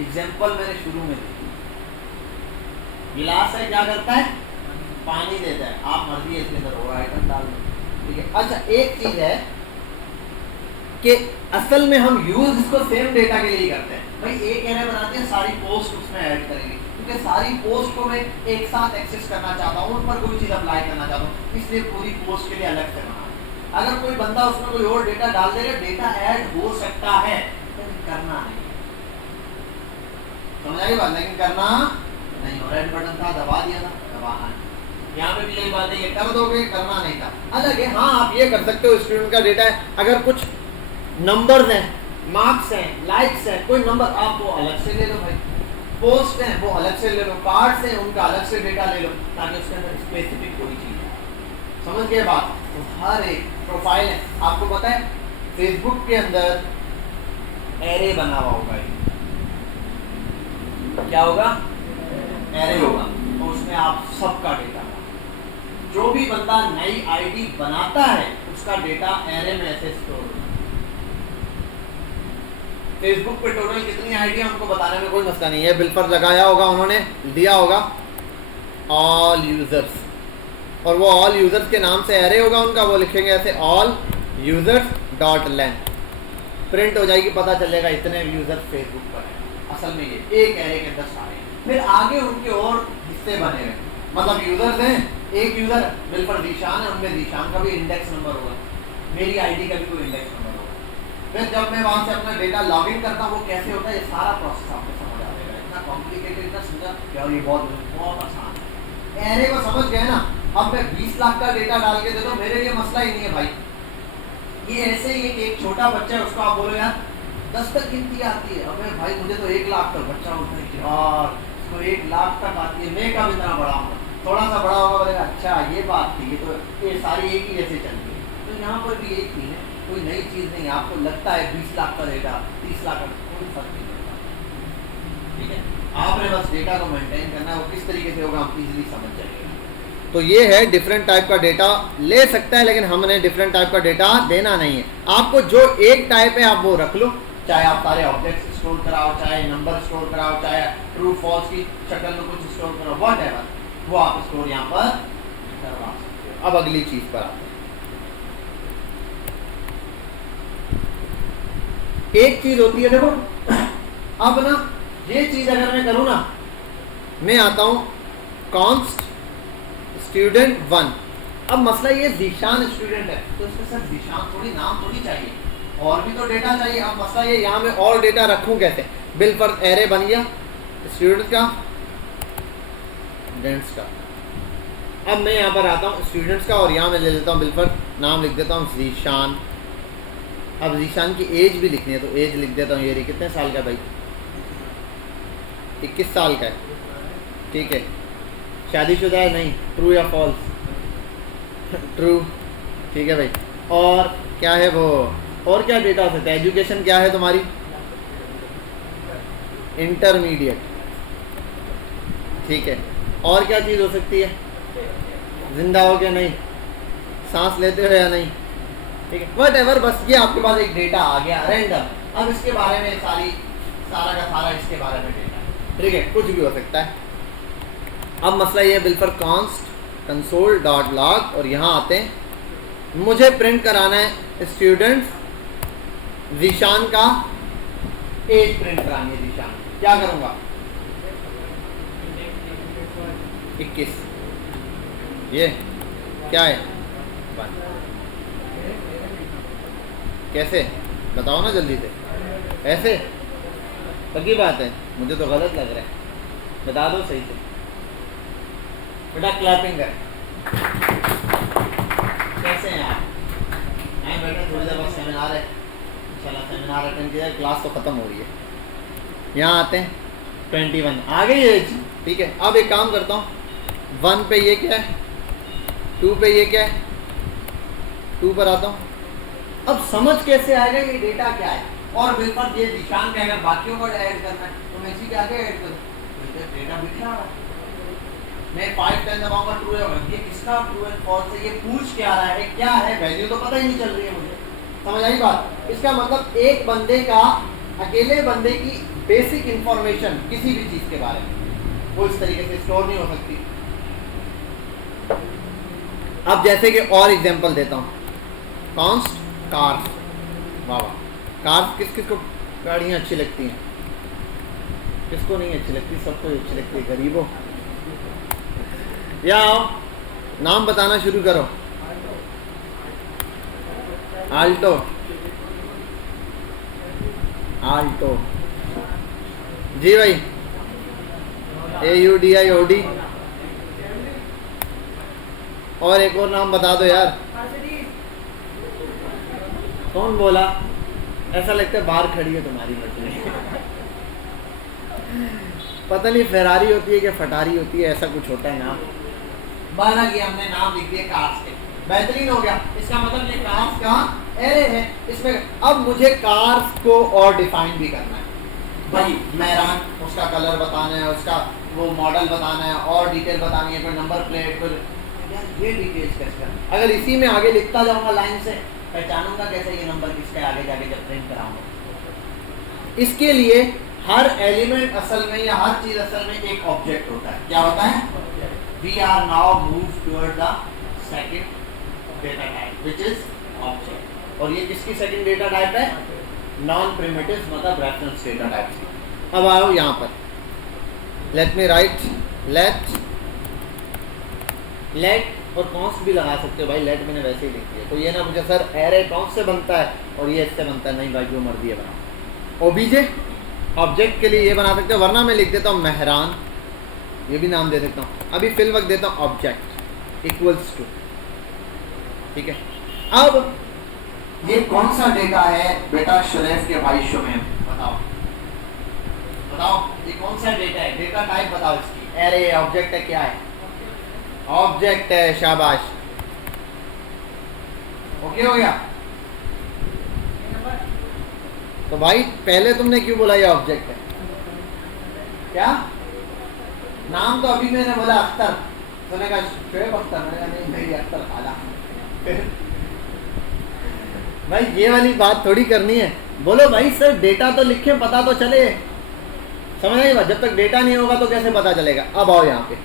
एग्जाम्पल मैंने शुरू में दी, गिलास है, क्या करता है, पानी देता है, आप मर्जी है इसके अंदर और आइटम डाल दो, ठीक है। अच्छा एक चीज है कि असल में हम यूज इसको सेम डेटा के लिए करते हैं। भाई एक एरे बनाते हैं, सारी पोस्ट उसमें ऐड करेंगे, क्योंकि सारी पोस्ट को मैं एक साथ एक्सेस करना चाहता हूँ, उन पर कोई चीज़ अप्लाई करना चाहता हूँ, इसलिए पूरी पोस्ट के लिए अलग से बना। अगर कोई बंदा उसमें कोई और डेटा डाल देगा, डेटा ऐड हो सकता है, लेकिन करना नहीं, समझ आई बात, लेकिन करना नहीं। और रेड बटन था, दबा दिया था, दबाना है। यहाँ पे भी यही बात है, ये कर दोगे, करना नहीं था। अलग है, हाँ आप ये कर सकते हो, स्टूडेंट का डेटा है, अगर कुछ नंबर्स हैं, मार्क्स हैं, लाइक्स हैं, कोई नंबर आप वो अलग से ले लो भाई, पोस्ट हैं वो अलग से ले लो, कार्ड्स हैं उनका अलग से डेटा ले लो, ताकि उसके अंदर स्पेसिफिक कोई चीज है, समझ गए बात। तो हर एक प्रोफाइल है, आपको पता है फेसबुक के अंदर एरे बना हुआ होगा, क्या होगा, एरे होगा, तो उसमें आप सबका डेटा, जो भी बंदा नई आईडी बनाता है उसका डेटा एरे में ऐसे स्टोर होगा। फेसबुक पे टोटल कितनी आईडी है उनको बताने में कोई मसला नहीं है, बिल पर लगाया होगा उन्होंने, दिया होगा ऑल यूजर्स, और वो ऑल यूजर्स के नाम से एरे होगा उनका, वो लिखेंगे ऐसे all users dot length, print हो जाएगी, पता चलेगा इतने यूजर्स फेसबुक पर है। असल में ये एक एरे के अंदर सारे, फिर आगे उनके और हिस्से बने हुए, मतलब यूजर्स हैं, एक यूजर बिल पर जीशान है, उनमें जीशान का भी इंडेक्स नंबर होगा, मेरी आईडी का भी कोई इंडेक्स नंबर होगा। फिर जब मैं वहां से अपना डेटा लॉगिन करता हूँ, वो कैसे होता है, ये सारा प्रोसेस आपको समझ आ जाएगा। इतना कॉम्प्लिकेटेड, इतना समझा यार, ये बहुत आसान है। एरे को समझ गए ना। अब मैं 20 लाख का डेटा डाल के दे दो, मेरे लिए मसला ही नहीं है भाई। ये ऐसे ही एक छोटा बच्चा है, उसको आप बोलो यार 10 तक गिनती आती है, अबे भाई मुझे तो 1 लाख तक, बच्चा उठने की यार उसको 1 लाख तक आती है, मैं कब इतना बड़ा हूँ, थोड़ा सा बड़ा होगा, बोलेगा अच्छा ये बात थी, ये तो ये सारी एक ही जैसे चल रही है। तो यहाँ पर भी एक ही है, कोई नई चीज़ नहीं। आपको लगता है 20 लाख का डेटा, 30 लाख का, कोई फर्क नहीं पड़ता, ठीक है। आपने बस डेटा को मेंटेन करना है, वो किस तरीके से होगा हम इजीली समझ जाएंगे। तो ये है डिफरेंट टाइप का डेटा ले सकता है, लेकिन हमने डिफरेंट टाइप का डेटा देना नहीं है। आपको जो एक टाइप है आप वो रख लो, चाहे आप सारे ऑब्जेक्ट्स स्टोर कराओ, चाहे नंबर स्टोर कराओ, चाहे ट्रू फॉल्स की शक्ल में कुछ स्टोर करो, व्हाटएवर, वो आप स्टोर यहाँ पर करवा सकते हो। अब अगली चीज पर आते हैं। एक चीज होती है, देखो अब ना ये चीज अगर मैं करूँ ना, मैं आता हूँ कॉन्स्ट स्टूडेंट 1। अब मसला ये जीशान स्टूडेंट है, तो इसमें सर जीशान थोड़ी नाम थोड़ी चाहिए, और भी तो डेटा चाहिए। अब मसला ये यहाँ में और डेटा रखूँ कैसे, बिल पर एरे बन गया स्टूडेंट का, स्टूडेंट्स का। अब मैं यहाँ पर आता हूँ स्टूडेंट्स का, और यहाँ मैं ले लेता हूँ बिल पर नाम लिख देता हूँ जीशान। अब जीशान की एज भी लिखनी है, तो एज लिख देता हूँ, ये कितने साल का भाई, 21 साल का है, ठीक है। शादीशुदा है, नहीं, ट्रू या फॉल्स, ट्रू, ठीक है भाई। और क्या है वो, और क्या डेटा हो सकता है, एजुकेशन क्या है तुम्हारी, इंटरमीडिएट, ठीक है। और क्या चीज़ हो सकती है, जिंदा हो क्या नहीं, सांस लेते हो या नहीं, ठीक है, व्हाटएवर, बस ये आपके पास एक डेटा आ गया रैंडम। अब इसके बारे में सारा का सारा इसके बारे में डेटा, ठीक है, कुछ भी हो सकता है। अब मसला ये है, बिल पर कॉन्स्ट कंसोल डॉट लॉग, और यहाँ आते हैं, मुझे प्रिंट कराना है स्टूडेंट जीशान का एज प्रिंट करानी है। जीशान क्या करूँगा, 21, ये क्या है, कैसे बताओ ना जल्दी से, ऐसे पक्की बात है, मुझे तो गलत लग रहा है, बता दो सही से बेटा, क्लैपिंग करें। कैसे हैं आप, नहीं बेटा थोड़ी देर बाद सेमिनार है, इंशाल्लाह सेमिनार अटेंड किया, क्लास तो ख़त्म हो रही है। यहाँ आते हैं 21 आ गई एज, ठीक है। अब एक काम करता हूँ, 1 पे ये क्या है, 2 पे ये क्या है, 2 पर आता हूँ। अब समझ कैसे आएगा ये डेटा क्या है, और बिल पर ये निशान का अगर बाकियों को ऐड करना है तो मैं इसी के आगे ऐड करूँ, डेटा बिखरा रहा है। मैं 5 10 दबाऊंगा, ट्रू है, ये किसका ट्रू एंड फॉल्स है, ये पूछ क्या रहा है, क्या है, वैल्यू तो पता ही नहीं चल रही है मुझे, समझ आई बात। इसका मतलब एक बंदे का, अकेले बंदे की बेसिक इंफॉर्मेशन किसी भी चीज़ के बारे में, वो इस तरीके से स्टोर नहीं हो सकती। अब जैसे कि और एग्जांपल देता हूँ, कॉन्स्ट कार्स, वाह वाह, कार्स किस किस को गाड़ियाँ अच्छी लगती हैं, किसको नहीं अच्छी लगती, सबको अच्छी लगती है, गरीबों। या आओ नाम बताना शुरू करो। आल्टो, आल्टो जी भाई, AUDI और एक और नाम बता दो यार। कौन बोला? ऐसा लगता है बाहर खड़ी है तुम्हारी मछली। पता नहीं फेरारी होती है कि फटारी होती है, ऐसा कुछ होता है नाम। बारह की हमने नाम लिख दिए कार्स के, बेहतरीन हो गया। इसका मतलब ये कार्स का एरे है इसमें। अब मुझे कार्स को और डिफाइन भी करना है भाई, मेहरान उसका कलर बताना है, उसका वो मॉडल बताना है, और डिटेल बतानी है, कोई नंबर प्लेट, कोई यार ये डिटेल्स कैसे करना। अगर इसी में आगे लिखता जाऊंगा लाइन से, पहचानूंगा कैसे ये नंबर किसका आगे जाके जब प्रिंट कराऊंगा। इसके लिए हर एलिमेंट असल में या हर चीज असल में एक ऑब्जेक्ट होता है। क्या होता है? We are now move toward the second data type which is object. और ये किसकी सेकंड डेटा टाइप है? नॉन प्रिमिटिव, मतलब रेफरेंस डेटा टाइप। अब आओ यहाँ पर, लेट मी राइट, लेट और कॉन्स्ट भी लगा सकते हो भाई, लेट मैंने वैसे ही लिख दिया। तो ये ना मुझे सर एरे कॉन्स्ट से बनता है और ये इससे बनता है, नहीं भाई जो मर्जी है बना। ओबीजे ऑब्जेक्ट के लिए ये बना सकते हो, वरना मैं लिख देता हूँ मेहरान, ये भी नाम दे सकता हूँ। अभी फिल वक्त देता हूँ ऑब्जेक्ट इक्वल्स टू, ठीक है। अब ये कौन सा डेटा है बेटा शरीफ के भाई शुमेम, बताओ बताओ ये कौन सा डेटा है? डेटा टाइप बताओ इसकी। एरे ऑब्जेक्ट है, क्या है? ऑब्जेक्ट है, शाबाश, ओके हो गया। तो भाई पहले तुमने क्यों बोला ये ऑब्जेक्ट है? क्या नाम? तो अभी मैंने बोला अख्तर, तूने कहा शुएब अख्तर, मैंने कहा नहीं मेरी अख्तर खाला। भाई ये वाली बात थोड़ी करनी है। बोलो भाई सर डेटा तो लिखे, पता तो चले, समझ नहीं बात। जब तक डेटा नहीं होगा तो कैसे पता चलेगा। अब आओ यहाँ पे,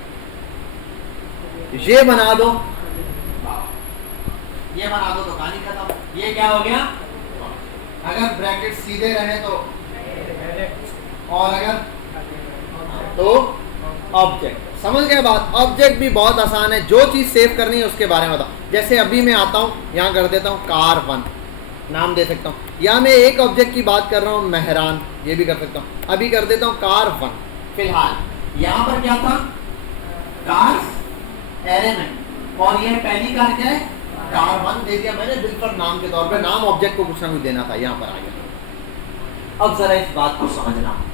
ये बना दो, ये बना दो तो कहानी खत्म। ये क्या हो गया? अगर ब्रैकेट सीधे रहे तो, और अगर तो ऑब्जेक्ट। समझ गए बात? ऑब्जेक्ट भी बहुत आसान है, जो चीज़ सेव करनी है उसके बारे में बताओ। जैसे अभी मैं आता हूँ यहाँ कर देता हूँ कार 1, नाम दे सकता हूँ, या मैं एक ऑब्जेक्ट की बात कर रहा हूँ मेहरान, ये भी कर सकता हूँ। अभी कर देता हूँ कार 1। फिलहाल यहाँ पर क्या था? कार्स एरे में, और ये पहली कार क्या है? कार 1 दे दिया मैंने बिल पर नाम के तौर पे। नाम ऑब्जेक्ट को कुछ ना कुछ देना था, यहाँ पर आ गया। अब जरा इस बात को समझना,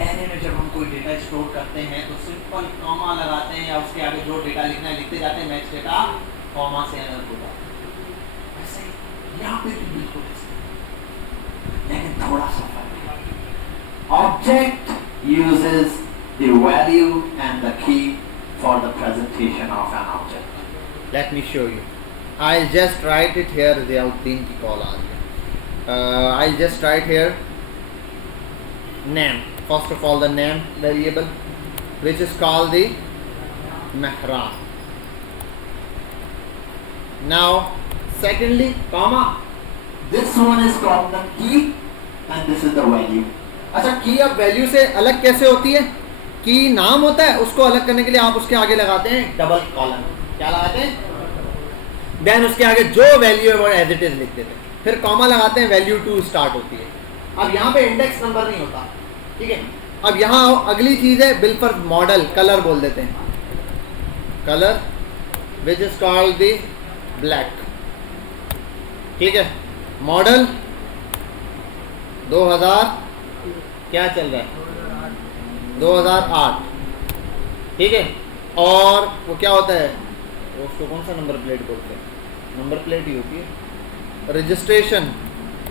एरे में जब हम कोई डेटा स्टोर करते हैं तो सिंपल कॉमा लगाते हैं, या उसके आगे जो डेटा लिखना है लिखते जाते हैं, मैच डेटा कॉमा से अलग होगा। ऐसे यहाँ पे भी बिल्कुल ऐसे, लेकिन थोड़ा सा फर्क है। Object uses the value and the key for the presentation of an object. Let me show you. I'll just write it here. Ziauddin की कॉल आ रही है। I'll just write here name. First of all, the name variable, which is called the Mehran. Now, secondly, comma. This one is called the key, and this is the value. अच्छा, की अब value से अलग कैसे होती है? की नाम होता है, उसको अलग करने के लिए आप उसके आगे लगाते हैं डबल कॉलन। क्या लगाते हैं? देन उसके आगे जो वैल्यू है वो एज इट इज लिख देते हैं, फिर कॉमा लगाते हैं, वैल्यू 2 स्टार्ट होती है। अब यहाँ पे इंडेक्स नंबर नहीं होता, ठीक है। अब यहाँ अगली चीज है बिल पर मॉडल, कलर बोल देते हैं, colour which is called the black, ठीक है। मॉडल 2000 क्या चल रहा है? 2008, ठीक है। और वो क्या होता है? वो उसको कौन सा नंबर प्लेट बोलते हैं? नंबर प्लेट ही होती है। रजिस्ट्रेशन,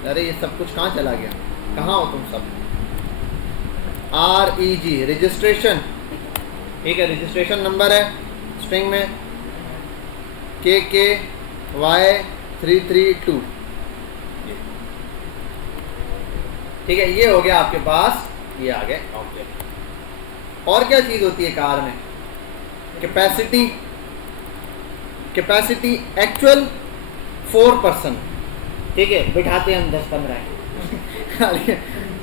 अरे ये सब कुछ कहाँ चला गया? कहाँ हो तुम सब? REG रजिस्ट्रेशन, ठीक है। रजिस्ट्रेशन नंबर है स्ट्रिंग में KKY332, ठीक है। ये हो गया आपके पास, ये आ गए ऑब्जेक्ट। और क्या चीज होती है कार में? कैपेसिटी, कैपेसिटी एक्चुअल 4%, ठीक है, बिठाते हैं हम 10-15।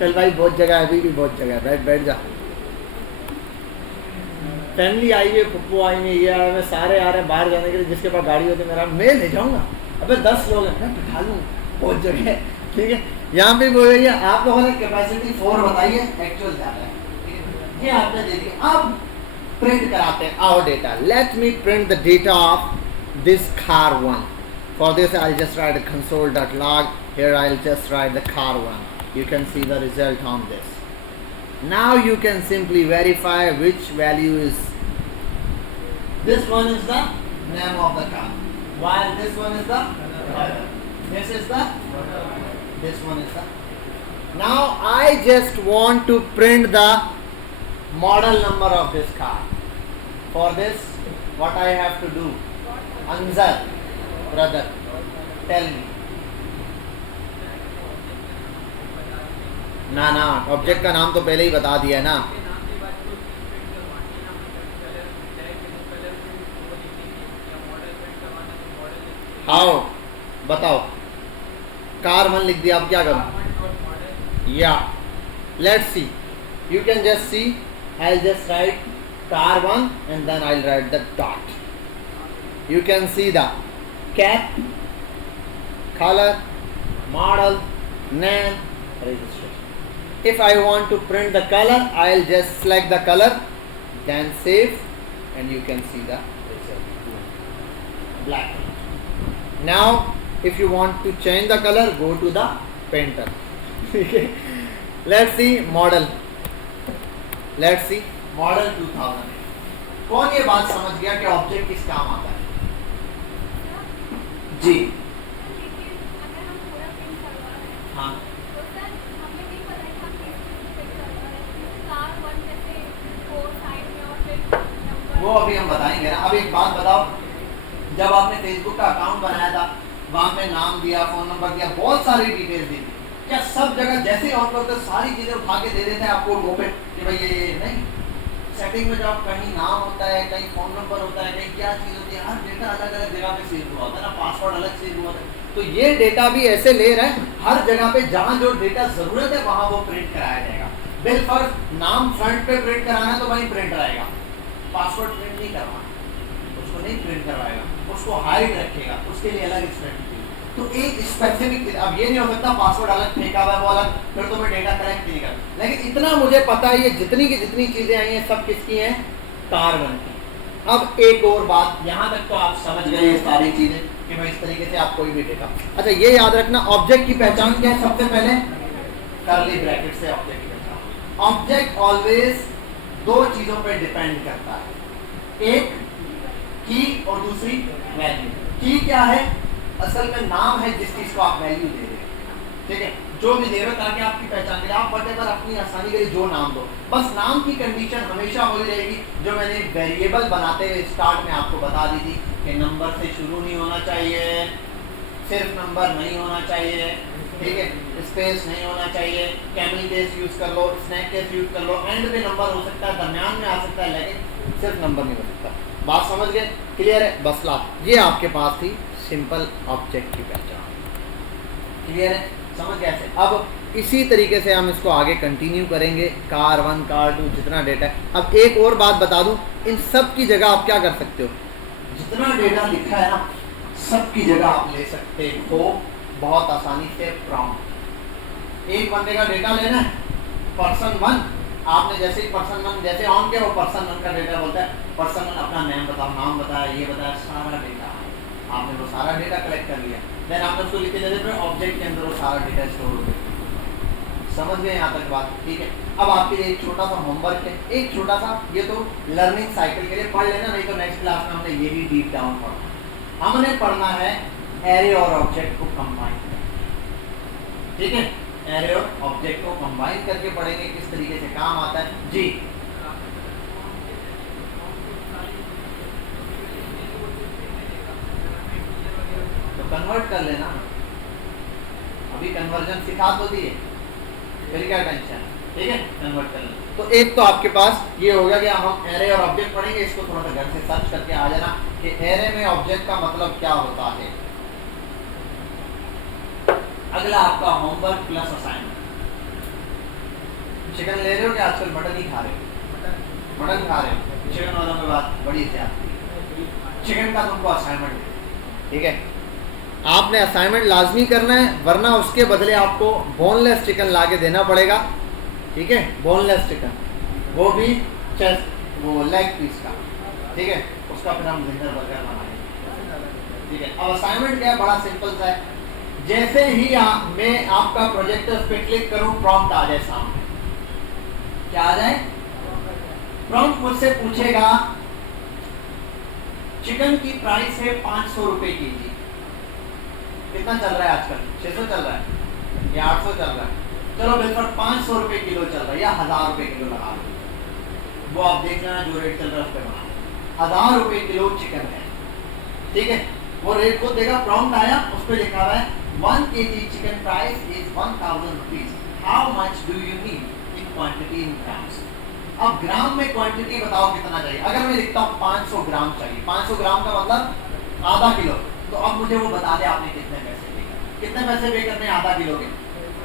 चल भाई बहुत जगह है, अभी भी बहुत जगह है, बैठ बैठ जा। फैमिली आई है, पप्पू आई है, ये आए, सारे आ रहे हैं बाहर जाने के लिए, जिसके पास गाड़ी होती है मेरा मैं ले जाऊंगा, अबे 10 लोग हैं मैं बिठा लूँ, बहुत जगह है, ठीक है। यहाँ पे बोल रही है आप लोगों ने कैपेसिटी 4 बताइए, एक्चुअल ज़्यादा है, ये आपने दे दिया। अब प्रिंट कराते हैं our data. Let me print the data of this car 1. For this I'll just write a console.log. Here I'll just write the car 1. You can see the result on this. Now you can simply verify which value is. This one is the name of the car, while this one is the driver. This is the. This one is the. Now I just want to print the model number of this car. For this, what I have to do? Anzar, brother, tell me. ना ना, object का नाम तो पहले ही बता दिया ना। How, बताओ। कार 1 लिख दिया, अब क्या करूं? या let's see, you can just see, I will just right car 1 and then I'll write the dot. You can see the cap, color, model, name, registration. If I want to print the color, I'll just select the color, then save, and you can see the result. Black. Now, if you want to change the color, go to the painter. Okay. Let's see model. Let's see model 2000. कौन ये बात समझ गया कि object किस काम आता है? जी हाँ, वो अभी हम बताएंगे ना। अब एक बात बताओ, जब आपने फेसबुक का अकाउंट बनाया था, वहां पे नाम दिया, फोन नंबर दिया, बहुत सारी डिटेल दी थी, क्या सब जगह जैसे ही ऑन करते सारी चीजें उठा के दे देते हैं आपको मोबाइल कि भाई ये नहीं? सेटिंग में जब कहीं नाम होता है, कहीं फोन नंबर होता है, कहीं क्या चीज़ होती है, हर डेटा अलग अलग जगह पे सेव हुआ होता है ना, पासवर्ड अलग सेव हुआ होता है। तो ये डेटा भी ऐसे ले रहा है, हर जगह पे जहाँ जो डेटा जरूरत है वहाँ वो प्रिंट कराया जाएगा। बिल फर्स्ट नाम फ्रंट पे प्रिंट कराना है तो वहीं प्रिंट आएगा, पासवर्ड प्रिंट नहीं करवाना, उसको नहीं प्रिंट करवाएगा, उसको हाइड रखेगा, उसके लिए अलग स्ट्रेटजी। तो एक स्पेसिफिक, अब ये नहीं हो सकता पासवर्ड अलग फेंका हुआ है वो अलग, फिर तो मैं डेटा कलेक्ट नहीं कर। लेकिन इतना मुझे पता है ये जितनी की जितनी चीजें आई हैं सब किसकी हैं? कार 1 की। अब एक और बात, यहाँ तक तो आप समझ गए ये सारी चीजें कि भाई इस तरीके से आप कोई भी डेटा। अच्छा ये याद रखना, ऑब्जेक्ट की पहचान क्या है? सबसे पहले कर्ली ब्रैकेट से ऑब्जेक्ट की पहचान। ऑब्जेक्ट ऑलवेज 2 चीजों पर डिपेंड करता है, एक की और दूसरी वैल्यू। की क्या है? असल में नाम है जिस चीज को आप वैल्यू दे रहे हैं, ठीक है, जो भी दे रहे हो ताकि आपकी पहचान के लिए आप वटेवर अपनी आसानी के लिए जो नाम दो। बस नाम की कंडीशन हमेशा हो रहेगी जो मैंने वेरिएबल बनाते हुए स्टार्ट में आपको बता दी थी कि नंबर से शुरू नहीं होना चाहिए, सिर्फ नंबर नहीं होना चाहिए, ठीक है, स्पेस नहीं होना चाहिए, कैमिंग केस यूज कर लो, स्नैक केस यूज कर लो, एंड में नंबर हो सकता है, दरमियान में आ सकता है, लेकिन सिर्फ नंबर नहीं हो सकता। बात समझ गए? क्लियर है? बस ला, ये आपके पास थी सिंपल ऑब्जेक्ट की पहचान। क्लियर है? समझ गए? अब इसी तरीके से हम इसको आगे कंटिन्यू करेंगे, कार 1 कार 2 जितना डेटा है। अब एक और बात बता दूं, इन सब की जगह आप क्या कर सकते हो? जितना डेटा लिखा है ना सब की जगह आप ले सकते हो बहुत आसानी से प्रॉम्प्ट। एक बंदे का डेटा लेना है, पर्सन 1, आपने जैसे ही पर्सन 1 जैसे ऑन किया वो पर्सन 1 का डेटा बोलता है, पर्सन 1 अपना नेम बताओ, नाम बताया, ये बताया, सारा डेटा आपने वो सारा डेटा कलेक्ट कर लिया, देन आपने उसको लिख के दे देते ऑब्जेक्ट के अंदर वो सारा डेटा स्टोर हो गया। समझ गए यहाँ तक बात? ठीक है। अब आपके लिए एक छोटा सा होमवर्क है, एक छोटा सा, ये तो लर्निंग साइकिल के लिए पढ़ लेना, नहीं तो नेक्स्ट क्लास में हमने ये भी डीप डाउन पढ़ना। हमने पढ़ना है एरे और ऑब्जेक्ट को कंबाइन करके, ठीक है, एरे और ऑब्जेक्ट को कंबाइन करके पढ़ेंगे किस तरीके से काम आता है। जी कन्वर्ट कर लेना, अभी कन्वर्जन सिखा तो दिए, फिर क्या टेंशन, ठीक है, कन्वर्ट कर लेना। तो एक तो आपके पास ये हो गया कि हम एरे और ऑब्जेक्ट पढ़ेंगे, इसको थोड़ा सा घर से सर्च करके आ जाना कि एरे में ऑब्जेक्ट का मतलब क्या होता है। अगला आपका होमवर्क प्लस असाइनमेंट। चिकन ले रहे हो कि आजकल मटन ही खा रहे हो? मटन खा रहे हो, चिकन वालों की बात बड़ी ज्यादा। चिकन का तुमको असाइनमेंट, ठीक है, आपने असाइनमेंट लाजमी करना है, वरना उसके बदले आपको बोनलेस चिकन लाके देना पड़ेगा। ठीक है, बोनलेस चिकन, वो भी चेस्ट, वो लेग पीस का, ठीक है, उसका फिर हम जिंजर बर्गर बनाएंगे। ठीक है, अब असाइनमेंट क्या है, बड़ा सिंपल सा है। जैसे ही मैं आपका प्रोजेक्टर पे क्लिक करूं, प्रॉम्प्ट आ जाए सामने। क्या आ जाए? प्रॉम्प्ट मुझसे पूछेगा चिकन की प्राइस है 500 रुपए केजी। कितना चल रहा है आजकल? 600 चल रहा है या 800 चल रहा है? चलो बिल्कुल 500 रुपए किलो चल रहा है या 1000 रुपए किलो लगा लो, वो आप देख लेना जो रेट चल रहा है उस पर बना। 1000 रुपए किलो चिकन है, ठीक है, वो रेट को देगा। प्रॉम्प्ट आया, उस पर लिखा हुआ है 1 kg chicken price is 1000 rupees, how much do you need in quantity in grams. अब ग्राम में क्वांटिटी बताओ कितना चाहिए। अगर मैं लिखता हूँ 500 ग्राम चाहिए, 500 ग्राम का मतलब आधा किलो, तो अब मुझे वो बता दे आपने कितने पैसे पे करने, कितने पैसे पे करने आधा किलो के।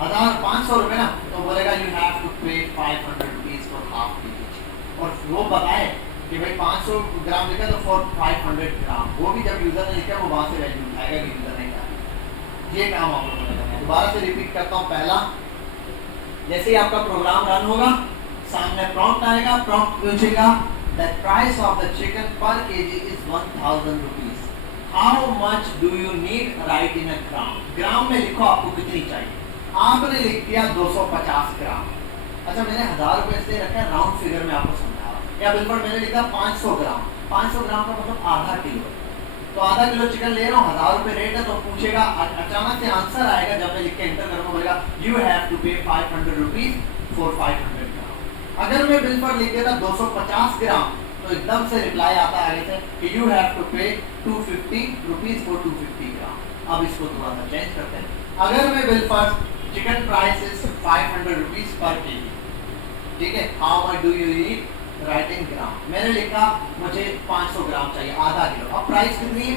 1500 रुपए ना, तो बोलेगा यू हैव टू पे 500 रुपीज फॉर हाफ केजी। और वो बताए कि भाई 500 ग्राम लिखा तो फॉर 500 ग्राम, वो भी जब यूजर ने लिखा वो वहां से वैल्यू उठाएगा कि यूजर ने क्या। ये काम आप लोगों ने करना है। दोबारा से रिपीट करता हूँ। पहला, जैसे ही आपका प्रोग्राम रन होगा, सामने प्रॉम्प्ट आएगा, प्रॉम्प्ट पूछेगा the price of the chicken per KG is 1000 rupees, how much do you need, write in a gram. Gram में लिखो आपको कितनी चाहिए। आपने लिख दिया 250 ग्राम। अच्छा, मैंने 1000 रुपए इसलिए रखा है, राउंड फिगर में आपको समझा रहा हूँ। या बिल्कुल मैंने लिखा 500 ग्राम, 500 ग्राम का मतलब आधा किलो, तो आधा किलो चिकन ले रहा हूँ, 1000 रुपए रेट है, तो पूछेगा, अचानक से आंसर आएगा जब मैं लिख के एंटर करूंगा, बोलेगा यू हैव टू पे 500 रुपीज फॉर 500 ग्राम। अगर मैं बिल पर लिख देता 250 ग्राम, तो एकदम से रिप्लाई आता है आगे से कि यू हैव टू पे 250 रुपीज फॉर 250 ग्राम। अब इसको थोड़ा सा चेंज करते हैं। अगर मैं बिल पर chicken price is 500 rupees per KG, ठीक है, how much do you eat, write in gram. मैंने लिखा मुझे 500 ग्राम चाहिए, आधा किलो। अब प्राइस कितनी है?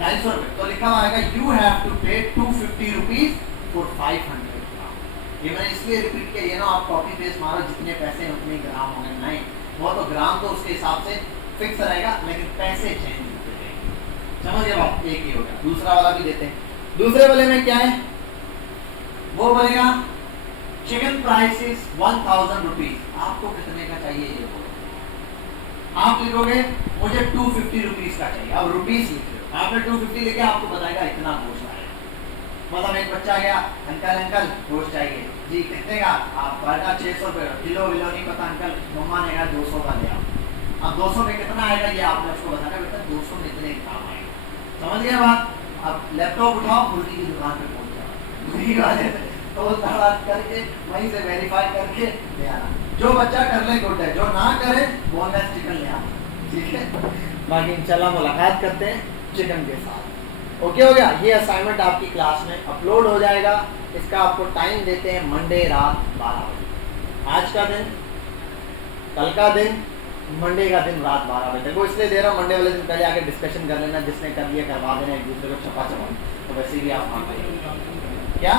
250 रुपए। तो लिखा हुआ आएगा यू हैव टू पे 250 रुपीज फॉर 500 ग्राम। ये मैंने इसलिए रिपीट किया, ये ना आप कॉपी पेस्ट मारो, जितने पैसे हैं उतने ग्राम होंगे। नहीं, वो तो ग्राम तो उसके हिसाब से फिक्स रहेगा, लेकिन पैसे चेंज होते रहेंगे। समझ गए बात? एक ही हो गया। दूसरा वाला भी देते हैं। दूसरे वाले में क्या है, वो बोलेगा चिकन प्राइस इज 1000 रुपीज, आपको कितने का चाहिए ये बोलो। आप लिखोगे मुझे 250 रुपीज का चाहिए। अब रुपीज लिख रहे हो, आपने 250 लिखे, आपको बताएगा इतना गोश्त आएगा। मतलब एक बच्चा गया, अंकल अंकल गोश्त चाहिए जी, कितने का? आप का 600 रुपये, किलो विलो नहीं पता अंकल, मम्मा ने कहा 200 का ले आओ। अब 200 में कितना आएगा ये आपने उसको बताना, बेटा 200 में इतने काम आएगा। समझ गए बात? अब लैपटॉप उठाओ, मुर्गी की दुकान पे पहुंच जाओ, मुर्गी वाले तो करके वहीं से वेरीफाई करके ले आना। जो बच्चा कर ले गुड है, जो ना करे बोनलेस चिकन ले आना, ठीक है। बाकी इंशाल्लाह मुलाकात करते हैं चिकन के साथ। ओके हो गया? ये असाइनमेंट आपकी क्लास में अपलोड हो जाएगा। इसका आपको टाइम देते हैं मंडे रात 12 बजे। आज का दिन, कल का दिन, मंडे का दिन रात 12 बजे। वो इसलिए दे रहा हूँ, मंडे वाले दिन पहले आके डिस्कशन कर लेना, जिसने कर लिया करवा देना, एक दूसरे को छपा छपा, तो वैसे भी आप क्या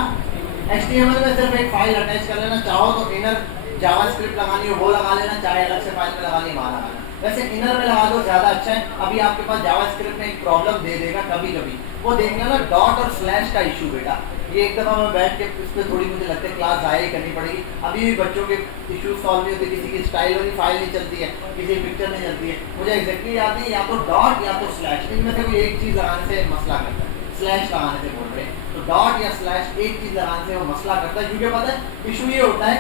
HTML में सिर्फ एक फाइल अटैच कर लेना। चाहो तो इनर जावास्क्रिप्ट लगानी हो वो लगा लेना, चाहे अलग से फाइल में लगानी वहाँ लगा लेना। वैसे इनर में लगा दो ज़्यादा अच्छा है। अभी आपके पास जावास्क्रिप्ट में एक प्रॉब्लम दे देगा कभी कभी, वो देखना ना डॉट और स्लैश का इशू बेटा। ये एक दफ़ा मैं बैठ के इस पर थोड़ी मुझे लगता है क्लास ज़ाया ही करनी पड़ेगी। अभी भी बच्चों के इशू सॉल्व नहीं होते, किसी की स्टाइल वाली फाइल नहीं चलती है, किसी की पिक्चर नहीं चलती है। मुझे एग्जैक्टली याद नहीं, या तो डॉट या तो स्लैश, इनमें से कोई एक चीज़ लगाने से मसला करता है। स्लैश लगाने से बोल रहे हैं तो डॉट या स्लैश एक चीज़ लगाने से वो मसला करता है। क्योंकि पता है इशू ये होता है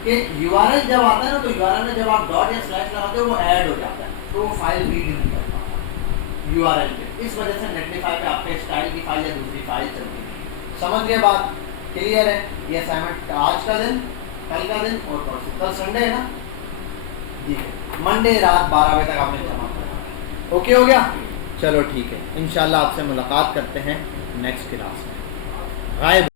कि URL जब आता है ना, तो URL में जब आप डॉट या स्लैश लगाते हो वो ऐड हो जाता है, तो वो फाइल रीड नहीं कर पाता URL पे। इस वजह से नेटलिफाई पे आपके स्टाइल की फाइल या दूसरी फाइल चलती है। समझ गए बात? क्लियर है? ये असाइनमेंट आज का दिन, कल का दिन और परसों। कल संडे है ना जी, मंडे रात 12 बजे तक आपने जमा करना है। ओके हो गया? चलो ठीक है, इंशाल्लाह आपसे मुलाकात करते हैं नेक्स्ट क्लास में। गायब